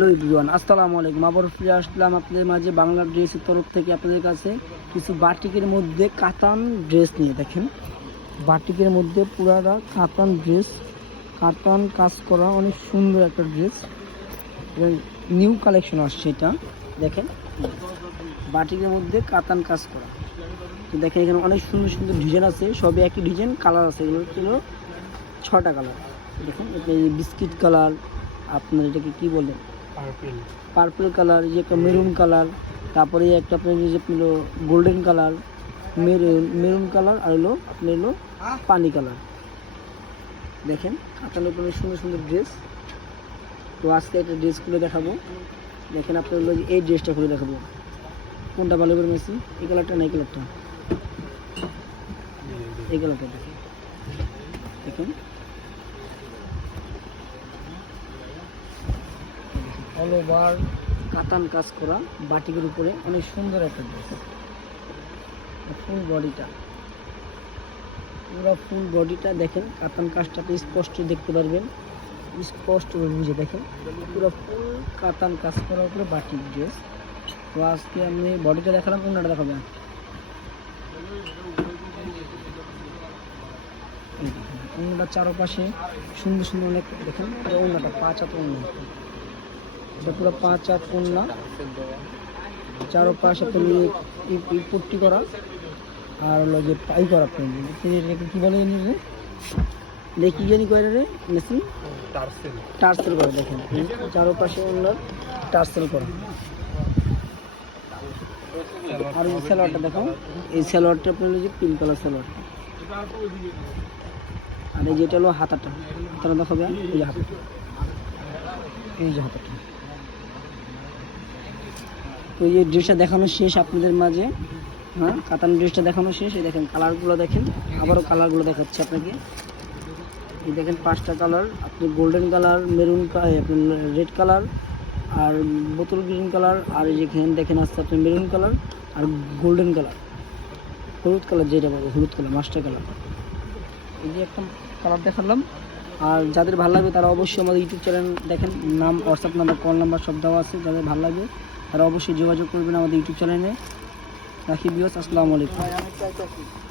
Hello everyone, আসসালামু আলাইকুম। আবার ফিরে আসলাম আপনাদের মাঝে বাংলা ড্রেসের তরফ থেকে আপনাদের কাছে। কিছু বাটিকের মধ্যে কাতান ড্রেস নিয়ে দেখেন। বাটিকের মধ্যে পুরাটা কাতান ড্রেস, কাতান কাজ করা অনেক সুন্দর একটা ড্রেস। নিউ কালেকশন আসছে এটা, দেখেন। বাটিকের মধ্যে কাতান কাজ করা। তো দেখেন এখানে অনেক সুন্দর সুন্দর ডিজাইন আছে, সবই একই ডিজাইন, কালার আছে। এগুলো ছিল ছটা কালার। দেখুন বিস্কিট কালার, আপনার এটাকে কি বলে পার্পেল কালার যে একটা মেরুন কালার তারপরে একটা আপনার যে হলো golden colour maroon maroon colour আর হলো আপনার হলো পানি কালার দেখেন কাতানের কোনো সুন্দর সুন্দর ড্রেস তো আজকে একটা ড্রেস খুলে দেখাবো দেখেন আপনার হলো এই ড্রেসটা খুলে দেখাবো কোনটা ভালো করে মেসি এই কালারটা না এই কালারটা এই কালারটা দেখেন দেখুন অল ওভার কাতান কাজ করা বাটিকের উপরে। অনেক সুন্দর একটা ড্রেস ফুল বডিটা। পুরো ফুল বডিটা দেখেন, কাতান কাজটাতে স্পষ্ট দেখতে পারবেন। স্পষ্ট বুঝে দেখেন। পুরো ফুল কাতান কাজ করার উপরে বাটিক ড্রেস তো আজকে আমি বডিটা দেখালাম কোনটা দেখাবেন অন্যটা চারপাশে সুন্দর সুন্দর অনেক, দেখেন অন্যটা পাঁচ হাত অন্য এটা পুরো পাঁচ হাত কন্যা। চারপাশে তুমি পট্টি করা। আর হলো যে পাই করা প্যান্ট এটাকে কী বলে জানি রে? দেখি জানি কয়টা রে, মেশিন? টার্সেল করা, দেখেন। চারপাশে অন্য টার্সেল করা। আর এই স্যালোয়ারটা দেখো। এই স্যালোয়ারটা আপনার হলো যে পিঙ্ক কালার স্যালোয়ার আর এই যেটা হলো হাতাটা। হাতাটা দেখাবে, এই যে হাতাটা। এই যে হাতাটা। তো এই ড্রেসটা দেখানো শেষ আপনাদের মাঝে। হ্যাঁ কাতান ড্রেসটা দেখানো শেষ। এই দেখেন কালারগুলো দেখেন। আবারও কালারগুলো দেখাচ্ছে আপনাকে। এই দেখেন পাঁচটা কালার। আপনি golden colour, maroon red colour আর বোতল গ্রিন কালার। আর এই যেখানে দেখেন আসছে আপনি মেরুন কালার আর গোল্ডেন কালার। হলুদ কালার যেটা বলে, হলুদ কালার, মাস্টার কালার। এই যে একটা কালার দেখালাম। আর যাদের ভালো লাগবে তারা অবশ্যই আমাদের ইউটিউব চ্যানেল দেখেন। নাম হোয়াটসঅ্যাপ নাম্বার কল নাম্বার সব দেওয়া আছে। যাদের ভালো লাগবে তারা অবশ্যই যোগাযোগ করবেন আমাদের ইউটিউব চ্যানেলে রাখি দিবস আসসালামু আলাইকুম।